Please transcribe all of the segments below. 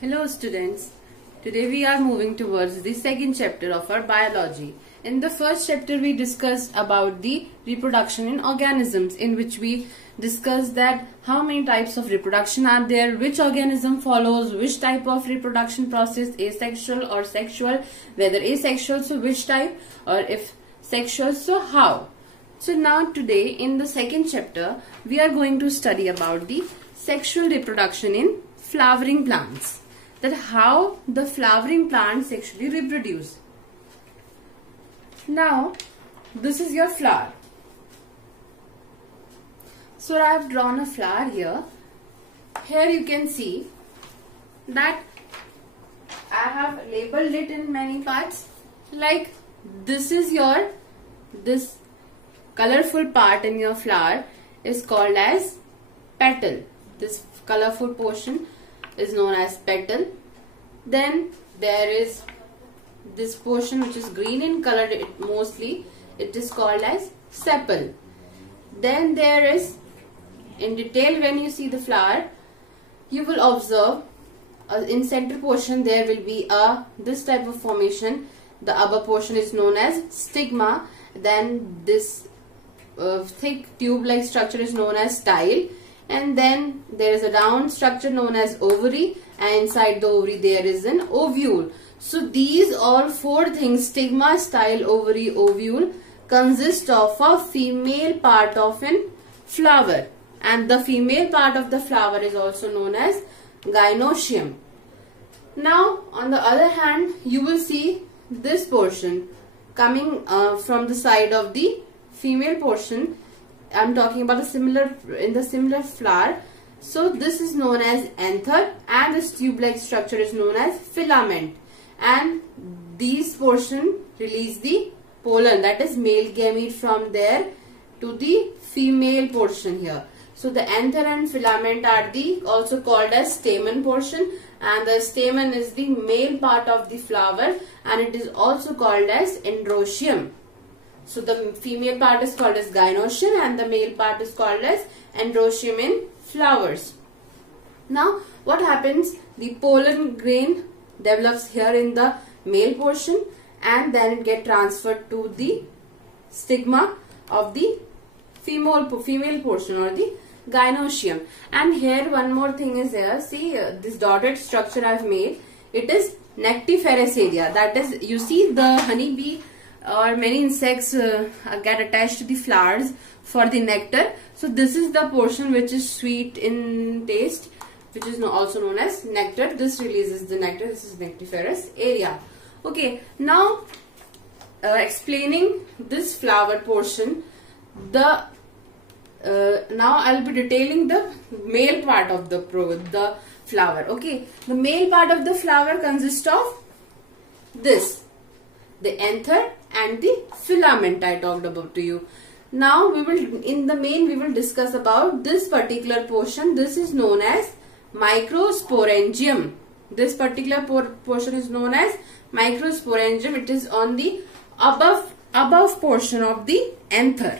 Hello students, today we are moving towards the second chapter of our biology. In the first chapter we discussed about the reproduction in organisms, in which we discussed that how many types of reproduction are there, which organism follows which type of reproduction process, asexual or sexual, whether asexual so which type, or if sexual so how. So now today in the second chapter we are going to study about the sexual reproduction in flowering plants. That how the flowering plants sexually reproduce. Now, this is your flower. So I have drawn a flower here. Here you can see that I have labeled it in many parts. Like this is this colorful part in your flower is called as petal. This colorful portion is known as petal. Then there is this portion which is green in color, it is called as sepal. Then there is, in detail when you see the flower, you will observe in center portion there will be this type of formation. The upper portion is known as stigma. Then this thick tube like structure is known as style. And then there is a round structure known as ovary, and inside the ovary there is an ovule. So these all four things, stigma, style, ovary, ovule, consist of a female part of a flower, and the female part of the flower is also known as gynoecium. Now on the other hand, you will see this portion coming from the side of the female portion. I am talking about in the similar flower. So this is known as anther, and this tube-like structure is known as filament. And these portion release the pollen, that is male gamete, from there to the female portion here. So the anther and filament are also called as stamen portion, and the stamen is the male part of the flower, and it is also called as androecium. So the female part is called as gynoecium and the male part is called as androecium in flowers. Now what happens? The pollen grain develops here in the male portion, and then it gets transferred to the stigma of the female portion, or the gynoecium. And here one more thing is there. See this dotted structure I have made. It is nectiferous area. That is, you see the honeybee or many insects get attached to the flowers for the nectar. So this is the portion which is sweet in taste, which is also known as nectar. This releases the nectar. This is nectiferous area. Okay, now explaining this flower portion, now I'll be detailing the male part of the flower. Okay, the male part of the flower consists of this, the anther and the filament I talked about to you. Now we will discuss about this particular portion. This is known as microsporangium. This particular portion is known as microsporangium. It is on the above portion of the anther.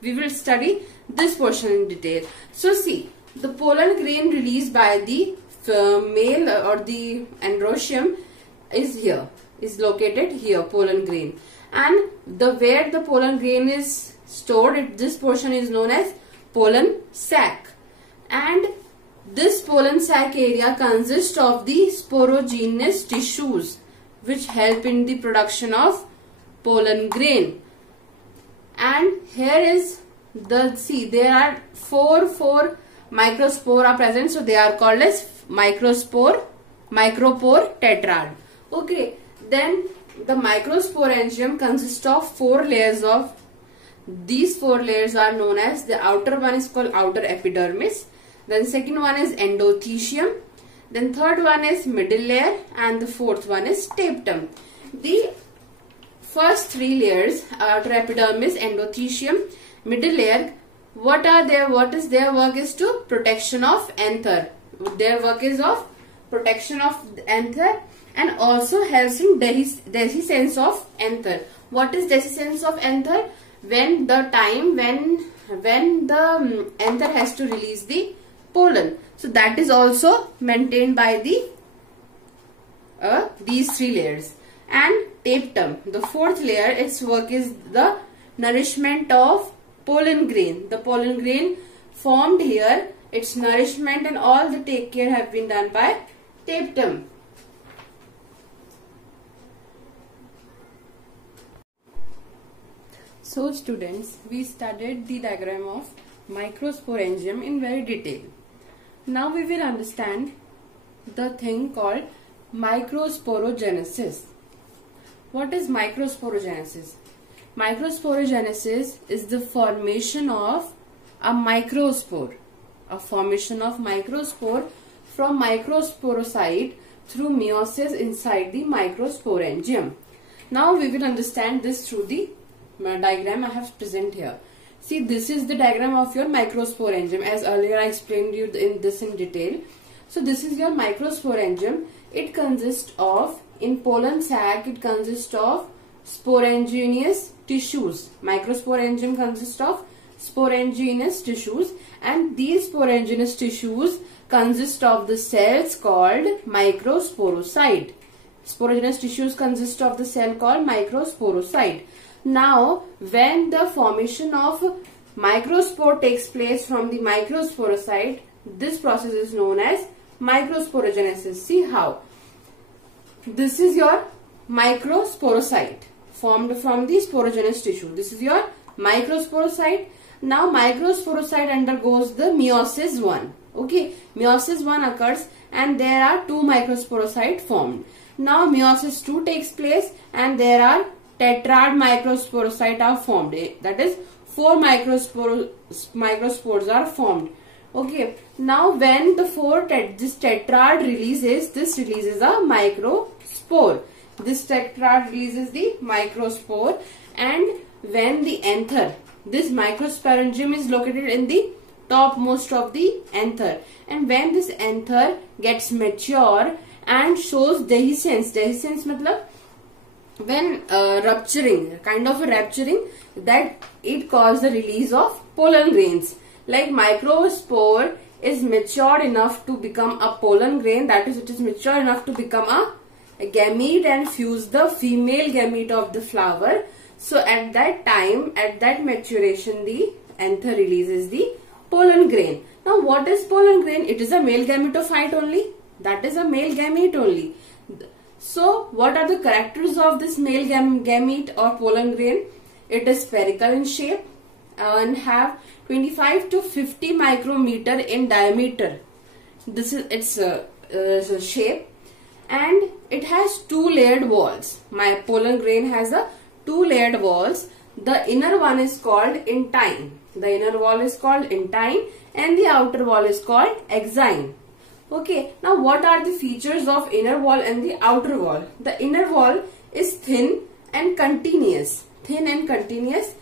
We will study this portion in detail. So see, the pollen grain released by the male or the androecium is located here, pollen grain. And where the pollen grain is stored, this portion is known as pollen sac. And this pollen sac area consists of the sporogenous tissues which help in the production of pollen grain. And here is there are four microspore are present, so they are called as micropore tetrad. Okay, then the microsporangium consists of 4 layers of. These 4 layers are known as, the outer one is called outer epidermis, then second one is endothecium, then third one is middle layer, and the fourth one is tapetum. The first 3 layers, outer epidermis, endothecium, middle layer, what is their work is to protection of anther. Their work is of protection of anther and also helps in dehiscence of anther. What is dehiscence of anther? When the anther has to release the pollen. So that is also maintained by the these 3 layers. And tapetum, the 4th layer, its work is the nourishment of pollen grain. The pollen grain formed here, its nourishment and all the take care have been done by tapetum. So students, we studied the diagram of microsporangium in very detail. Now we will understand the thing called microsporogenesis. What is microsporogenesis? Microsporogenesis is the formation of a microspore. A formation of microspore from microsporocyte through meiosis inside the microsporangium. Now we will understand this through the diagram I have present here. See, this is the diagram of your microsporangium, as earlier I explained you in detail. So this is your microsporangium. It consists of, in pollen sac, it consists of sporangineous tissues. Microsporangium consists of sporangineous tissues, and these sporangineous tissues consist of the cells called microsporocyte. Sporangineous tissues consist of the cell called microsporocyte. Now, when the formation of microspore takes place from the microsporocyte, this process is known as microsporogenesis. See how? This is your microsporocyte formed from the sporogenous tissue. This is your microsporocyte. Now, microsporocyte undergoes the meiosis 1. Okay, meiosis 1 occurs and there are 2 microsporocyte formed. Now, meiosis 2 takes place and there are tetrad microsporocyte are formed. That is, 4 microspores are formed. Okay. Now, when the this tetrad releases, this releases a microspore. This tetrad releases the microspore, and when the anther, this microsporangium is located in the topmost of the anther, and when this anther gets mature and shows dehiscence, dehiscence matlab when rupturing, kind of a rupturing, that it causes the release of pollen grains. Like microspore is mature enough to become a pollen grain, that is, it is mature enough to become a gamete and fuse the female gamete of the flower. So at that time, at that maturation, the anther releases the pollen grain. Now what is pollen grain? It is a male gametophyte only. That is a male gamete only. So, what are the characters of this male gamete or pollen grain? It is spherical in shape and have 25 to 50 micrometer in diameter. This is its shape, and it has 2 layered walls. My pollen grain has a 2 layered walls. The inner one is called intine. The inner wall is called intine and the outer wall is called exine. Okay, now what are the features of inner wall and the outer wall? The inner wall is thin and continuous. Thin and continuous,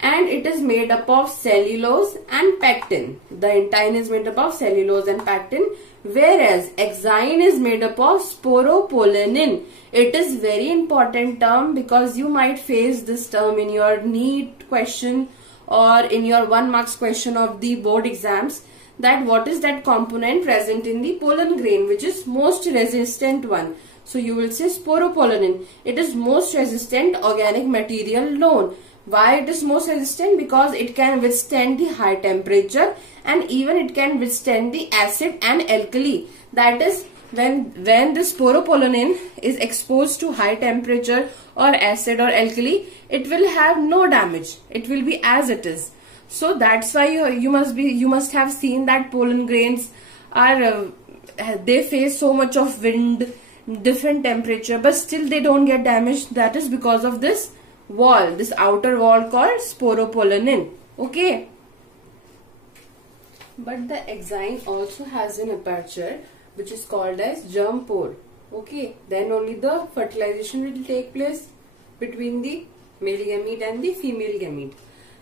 and it is made up of cellulose and pectin. The intine is made up of cellulose and pectin, whereas exine is made up of sporopollenin. It is very important term because you might face this term in your NEET question or in your 1 marks question of the board exams. That what is that component present in the pollen grain which is most resistant one. So you will say sporopollenin. It is most resistant organic material known. Why it is most resistant? Because it can withstand the high temperature and even it can withstand the acid and alkali. That is, when the sporopollenin is exposed to high temperature or acid or alkali, it will have no damage. It will be as it is. So that's why you must have seen that pollen grains are they face so much of wind, different temperature, but still they don't get damaged. That is because of this wall, this outer wall called sporopollenin. Okay. But the exine also has an aperture which is called as germ pore. Okay. Then only the fertilization will take place between the male gamete and the female gamete.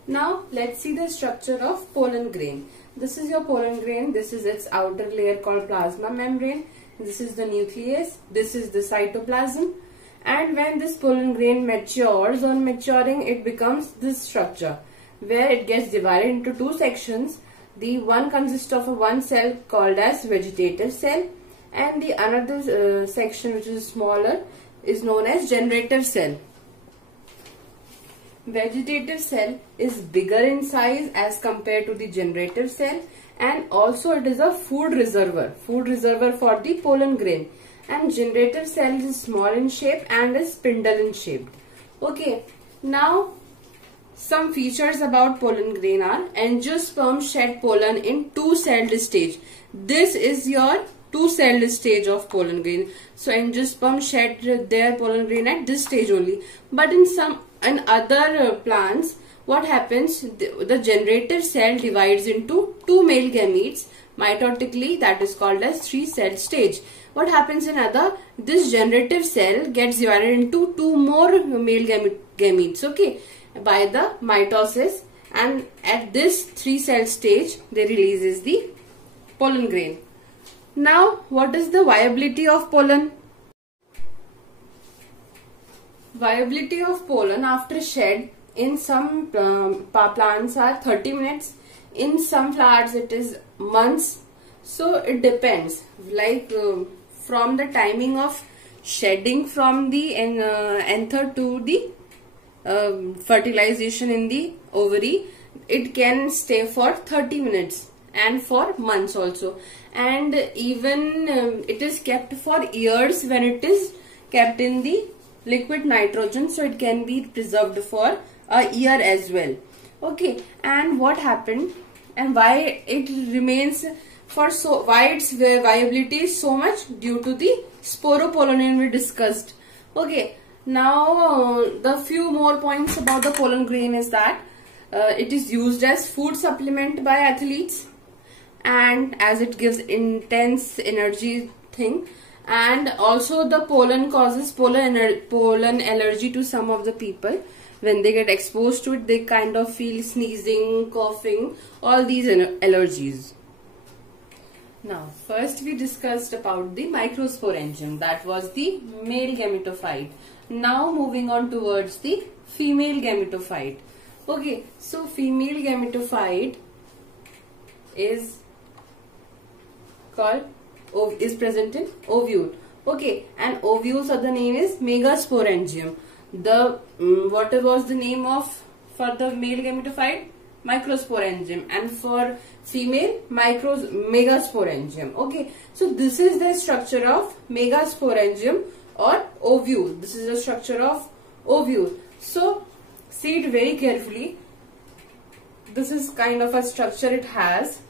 Now let's see the structure of pollen grain. This is your pollen grain. This is its outer layer called plasma membrane. This is the nucleus. This is the cytoplasm. And when this pollen grain matures, on maturing it becomes this structure where it gets divided into 2 sections. The one consists of one cell called as vegetative cell and the another section which is smaller is known as generative cell. Vegetative cell is bigger in size as compared to the generative cell, and also it is a food reservoir for the pollen grain. And generative cell is small in shape and is spindle in shape. Okay, now some features about pollen grain are: angiosperm shed pollen in two-celled stage. This is your two-celled stage of pollen grain. So angiosperm shed their pollen grain at this stage only. But in other plants, what happens? The generative cell divides into two male gametes mitotically, that is called as three-celled stage. What happens in other? This generative cell gets divided into two more male gametes, okay, by the mitosis, and at this three-cell stage they releases the pollen grain. Now, what is the viability of pollen? Viability of pollen after shed in some plants are 30 minutes. In some flowers it is months. So it depends, like from the timing of shedding from the anther to the fertilization in the ovary, it can stay for 30 minutes and for months also. And even it is kept for years when it is kept in the liquid nitrogen, so it can be preserved for a year as well. Okay, and what happened and why it remains for why its viability is so much? Due to the sporopollen we discussed. Okay, now the few more points about the pollen grain is that it is used as food supplement by athletes, and as it gives intense energy thing, and also the pollen causes pollen allergy to some of the people. When they get exposed to it, they kind of feel sneezing, coughing, all these allergies. Now, first we discussed about the microsporangium, that was the male gametophyte. Now moving on towards the female gametophyte. Okay, so female gametophyte is present in ovule. Okay, and ovules other name is megasporangium. The what was the name for the male gametophyte? Microsporangium, and for female megasporangium. Okay, so this is the structure of megasporangium or ovule. This is the structure of ovule. So see it very carefully. This is kind of a structure it has,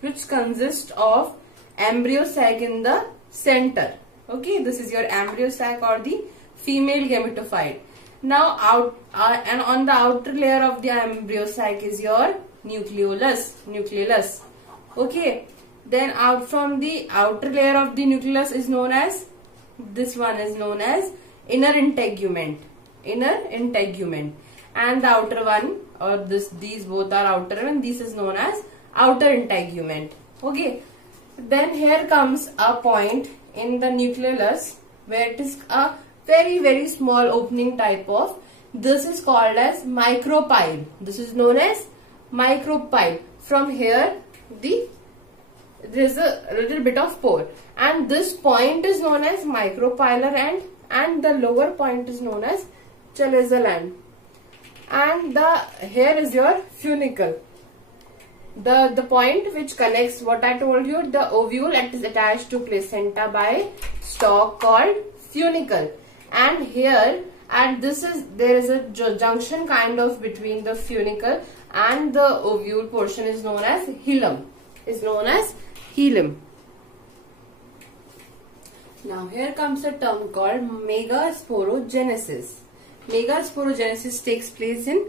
which consists of embryo sac in the center. Okay, this is your embryo sac or the female gametophyte. Now and on the outer layer of the embryo sac is your nucleolus. Okay, then out from the outer layer of the nucleus is known as, this one is known as inner integument, and the outer one, or these both are outer one, this is known as outer integument. Okay, then here comes a point in the nucleolus where it is a very small opening type of, this is called as micropyle. This is known as micropyle. From here there is a little bit of pore, and this point is known as micropylar end, and the lower point is known as chalazal end, and here is your funicle. The point which connects, what I told you, the ovule, it is attached to placenta by stalk called funicle, and here there is a junction kind of between the funicle and the ovule portion is known as hilum. Now here comes a term called megasporogenesis. Megasporogenesis takes place in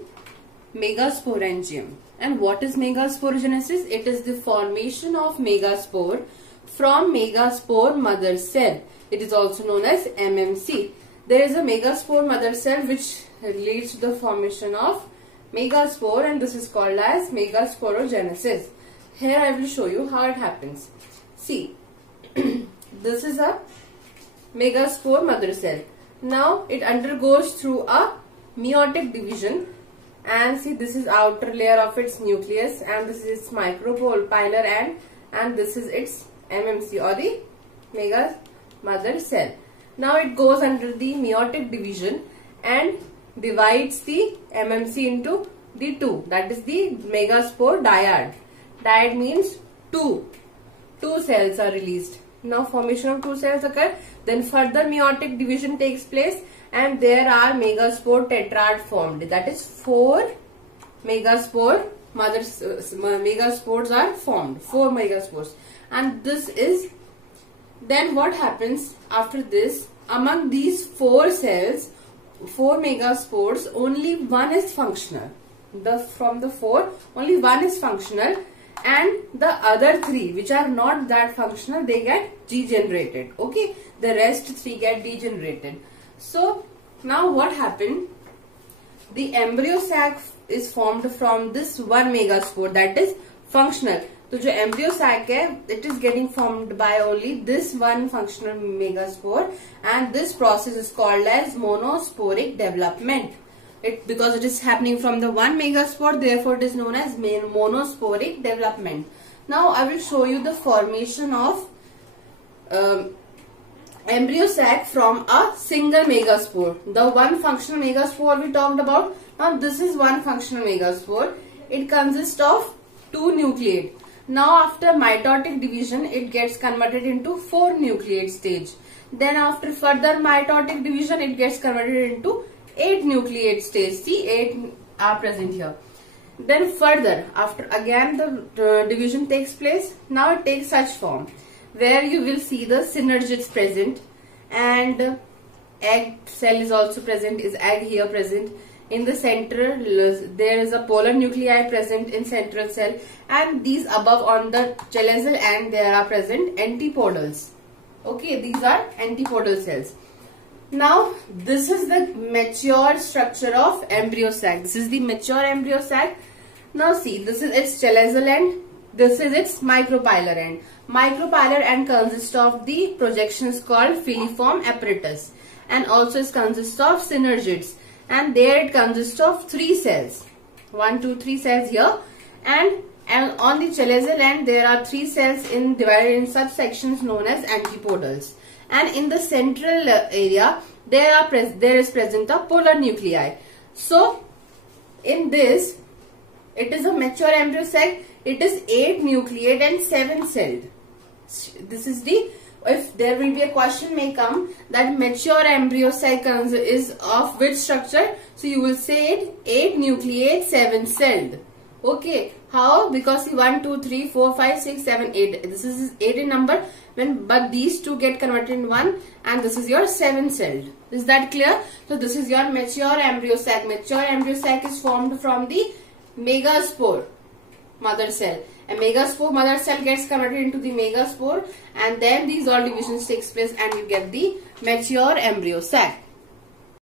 megasporangium. And what is megasporogenesis? It is the formation of megaspore from megaspore mother cell. It is also known as MMC. There is a megaspore mother cell which leads to the formation of megaspore, and this is called as megasporogenesis. Here I will show you how it happens. See, this is a megaspore mother cell. Now it undergoes through a meiotic division, and see, this is outer layer of its nucleus, and this is its micropylar end, and this is its MMC or the mega mother cell. Now it goes under the meiotic division and divides the MMC into the two. That is the megaspore dyad. Dyad means two cells are released. Now formation of two cells occur. Then further meiotic division takes place and there are megaspore tetrad formed. That is 4 megaspore megaspores are formed. 4 megaspores. And this is, then what happens after this? Among these 4 cells, 4 megaspores, only one is functional. From the 4, only one is functional, and the other 3 which are not that functional, they get degenerated. Okay, the rest 3 get degenerated. So now what happened? The embryo sac is formed from this one megaspore, that is functional. So जो embryo sac है, it is getting formed by only this one functional megaspore, and this process is called as monosporic development. Because it is happening from the one megaspore, therefore it is known as monosporic development. Now I will show you the formation of embryo sac from a single megaspore. The one functional megaspore we talked about. Now this is one functional megaspore. It consists of 2 nucleate. Now after mitotic division, it gets converted into 4 nucleate stage. Then after further mitotic division, it gets converted into 8 nucleate stage. See, 8 are present here. Then further, after again the division takes place. Now it takes such form where you will see the synergids present, and egg cell is also present, is egg here present. In the center, there is a polar nuclei present in central cell, and these above on the chelazal end there are present antipodals. Okay, these are antipodal cells. Now this is the mature structure of embryo sac. This is the mature embryo sac. Now see, this is its chelazal end. This is its micropylar end. Micropylar end consists of the projections called filiform apparatus, and also it consists of synergids. And there it consists of 3 cells. 1, 2, 3 cells here. And on the chelazal end there are 3 cells divided in subsections known as antipodals. And in the central area there is present a polar nuclei. So in this, it is a mature embryo sac. It is 8 nucleate and 7 celled. This is the, if there will be a question may come that mature embryo sac is of which structure, so you will say it 8 nucleate 7 celled. Okay, how? Because 1, 2, 3, 4, 5, 6, 7, 8. This is 8 in number, but these 2 get converted in 1, and this is your 7 celled. Is that clear? So this is your mature embryo sac. Mature embryo sac is formed from the megaspore mother cell. A megaspore mother cell gets converted into the megaspore, and then these all divisions takes place and you get the mature embryo sac.